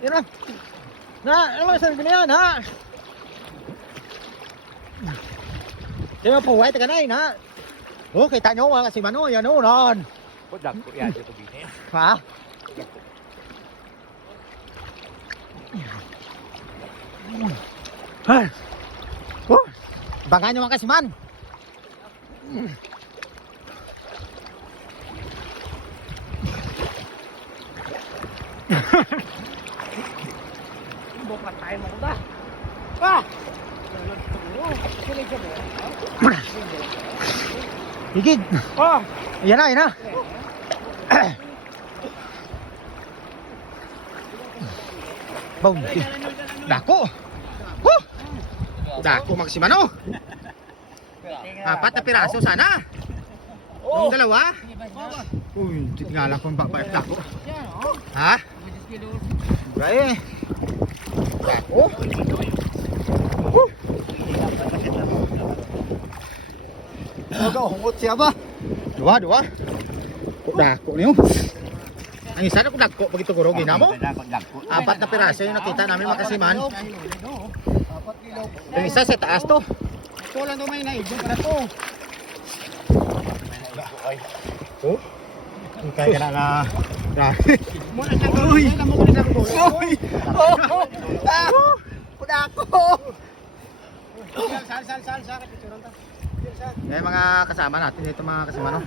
Yan na. Na, ano ba saan ko na yan, ha? Di ba po, white ka na yun, ha? Oh, kita nyo mga kasi mano, yan o, non. Ko dagko yan ito bini. Ha? Ay. Oh, baka nyo mga kasiman. Bukat tayo mo ba? Ah! Higid. Oh! Yan na, yan na. Bounty. Dako. Huh! Dako magsimano. Apat na piraso sana. Yung dalawa. Uy, titingala ko ang babae dako. Ha? Right. Dako. Huh! Nagahungot siya ba? Dua, dua. Dako niyo. Ang isa na kung dagko pag ito kurogin na mo. Apat na piraso yung nakita namin makasiman. Yung isa sa taas to. Ito lang daw may naidyo para to. Oh? Ang kaya na na. Muna siya ko. Uy! Mo ko na ko. Uy! Oh! Ah! Dako! Sal sal sal sal. Picturean ta. May mga kasama natin dito mga kasama no.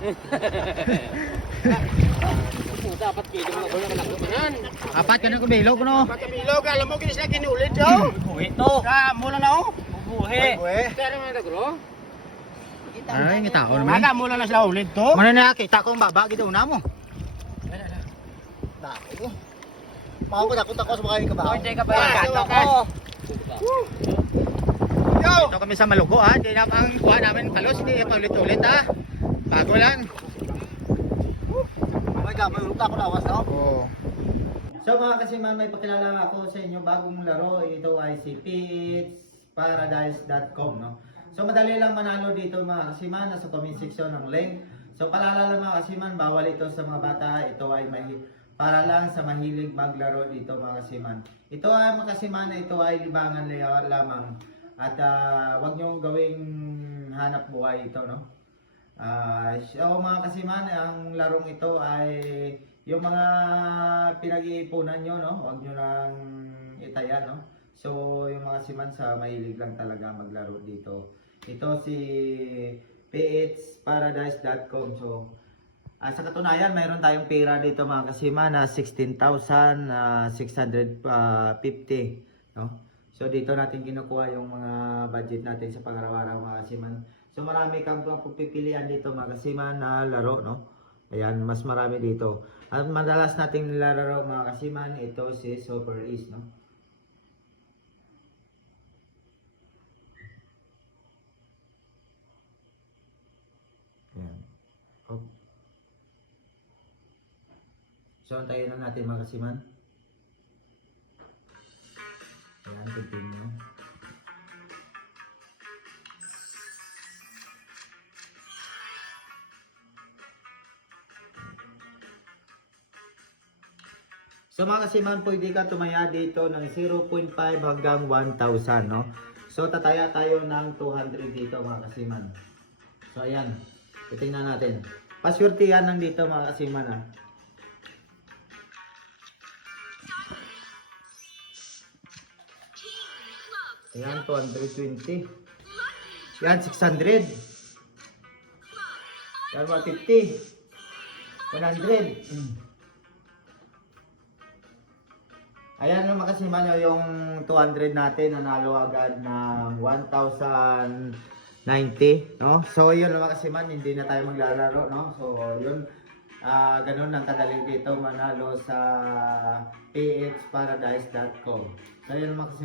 Dapat kilo mo ko na ko yan. Apat ka na kung bilog no. Pagkabilog, alam mo kinis na kinulit yo. Buhi to. Ka mula na oh. Buhi. Buhi. Pero man dagro. Ay, nga tao naman. Aga mula na sila ulit to. Mana na kita ko ang baba gito una mo. Dako. Mao ko takot ako sa mga kabaw. Oy, ka ba yan? Yo! Ito kami sa Malugo ha. Hindi na ang kuha namin palos. Hindi na paulit-ulit ha. Bago lang. May gamay ulit ako lawas no. Oo. So mga kasiman, may pakilala ako sa inyo bagong laro. Ito ay si pitsparadise.com no. So madali lang manalo dito mga kasiman. Nasa comment section ng link. So palala lang mga kasiman, bawal ito sa mga bata. Ito ay may para lang sa mahilig maglaro dito mga kasiman. Ito ay mga kasiman, ito ay libangan la- lamang. At ah, wag niyong gawing hanap buhay ito no. Ah, so mga kasiman, ang larong ito ay yung mga pinag-iipunan nyo, no? Huwag nyo nang itaya, no? So, yung mga kasiman sa mahilig lang talaga maglaro dito. Ito si phparadise.com. So, ah, sa katunayan, mayroon tayong pera dito mga kasiman na 16,650, no? So, dito natin kinukuha yung mga budget natin sa pang-araw-araw mga kasiman. So marami kang pagpipilian dito mga kasiman na laro, no? Ayan, mas marami dito. At madalas nating nilalaro mga kasiman, ito si Super East, no? Ayan. Oh. So, antayin lang natin mga kasiman. Ayan, continue. So mga kasiman, pwede ka tumaya dito ng 0.5 hanggang 1,000, no? So tataya tayo ng 200 dito mga kasiman. So ayan, titingnan natin. Paswerte yan ng dito mga kasiman, ah. Ayan, 220. Yan, 600. Yan, 150. 100. Mm. Ayan naman kasi man yung 200 natin nanalo agad ng 1,090, no? So yun naman kasi hindi na tayo maglalaro, no? So yun ah ganun ang kadali dito manalo sa phparadise.com. So yun naman kasi